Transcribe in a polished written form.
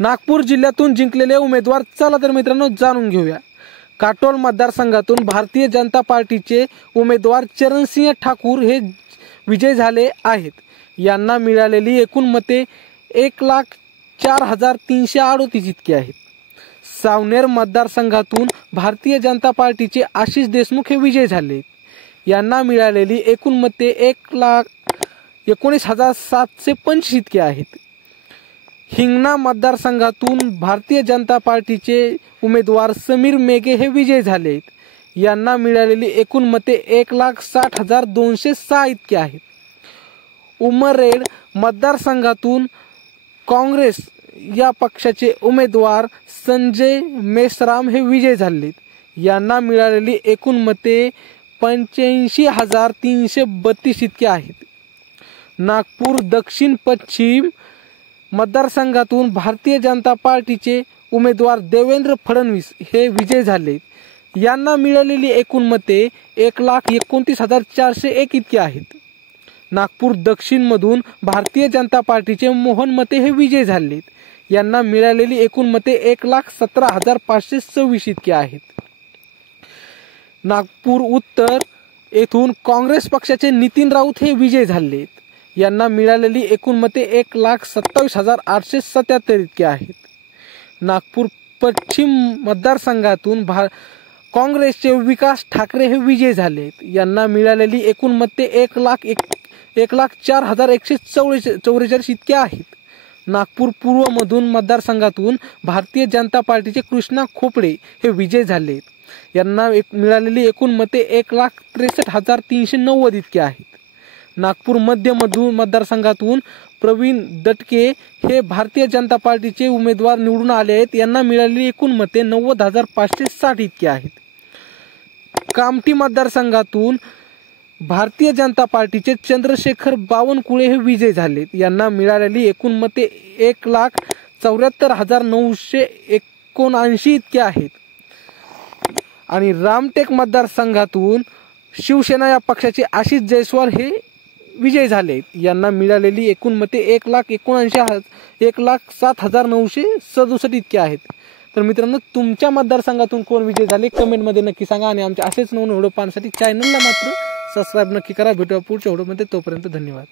नागपूर जिल्ह्यातून जिंकलेले उमेदवार चला तर मित्रांनो जाणून घेऊया। काटोल मतदारसंघातून भारतीय जनता पार्टीचे उमेदवार चरणसिंह ठाकूर हे विजय झाले आहेत। यांना मिळालेली एकूण मते 1,04,338 इतकी आहेत। सावनेर मतदारसंघातून भारतीय जनता पार्टीचे आशिष देशमुख हे विजय झाले। यांना मिळालेली एकूण मते 1,19,725 इतकी आहेत। हिंगणा मतदारसंघातून भारतीय जनता पार्टीचे उमेदवार समीर मेघे हे विजय झाले। यांना मिळालेली एकूण मते 1,60,206 इतकी आहेत। उमरेड मतदारसंघातून काँग्रेस या पक्षाचे उमेदवार संजय मेश्राम हे विजय झाले। यांना मिळालेली एकूण मते 85,332 इतकी आहेत। नागपूर दक्षिण पश्चिम मतदारसंघातून भारतीय जनता पार्टीचे उमेदवार देवेंद्र फडणवीस हे विजय झाले। यांना मिळालेली एकूण मते 1,29,401 इतकी आहेत। नागपूर दक्षिण मधून भारतीय जनता पार्टीचे मोहन मते हे विजय झाले। यांना मिळालेली एकूण मते 1,17,526 इतकी आहेत। नागपूर उत्तर येथून काँग्रेस पक्षाचे नितीन राऊत हे विजय झाले। यांना मिळालेली एकूण मते 1,27,877 इतकी आहेत। नागपूर पश्चिम मतदारसंघातून काँग्रेसचे विकास ठाकरे हे विजय झाले। यांना मिळालेली एकूण मते 1,04,144 इतके आहेत। नागपूर पूर्व मधून मतदारसंघातून भारतीय जनता पार्टीचे कृष्णा खोपडे हे विजय झाले। यांना मिळालेली एकूण मते 1,63,390 इतके आहेत। नागपूर मध्य मधून मतदारसंघातून प्रवीण दटके हे भारतीय जनता पार्टीचे उमेदवार निवडून आले आहेत। यांना मिळालेली एकूण मते 90,560 इतकी आहेत। कामठी मतदारसंघातून भारतीय जनता पार्टीचे चंद्रशेखर बावनकुळे हे विजय झाले। यांना मिळालेली एकूण मते 1,74,979 इतके आहेत। आणि रामटेक मतदारसंघातून शिवसेना या पक्षाचे आशिष जयस्वाल हे विजय झाले। यांना मिळालेली एकूण मते 1,07,967 इतके आहेत। तर मित्रांनो, तुमच्या मतदारसंघातून कोण विजय झाले कमेंटमध्ये नक्की सांगा आणि आमच्या असेच नवीन व्हिडिओ पाहण्यासाठी चॅनलला मात्र सबस्क्राइब नक्की करा। भेटूया पुढच्या व्हिडिओमध्ये, तोपर्यंत धन्यवाद।